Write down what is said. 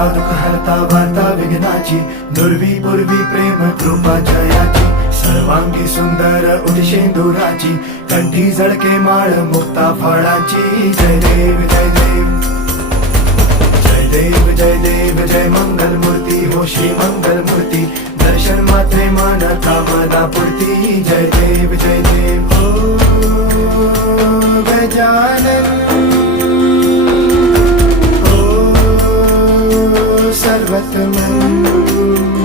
हरता दुःख हरता वार्ता विघ्नाची, दुर्वी पूर्वी प्रेम कृपा जयाची, सर्वांगी सुंदर उदिशेंदुराची, कंठी झळके माळ मुक्ता फळाची. जय देव जय देव जय देव जय देव जय मंगल मूर्ती हो श्री मंगल मूर्ती, दर्शन मात्रे मन कामना पूर्ती. जय देव जय देव हो गजानन हो सर्वतमन.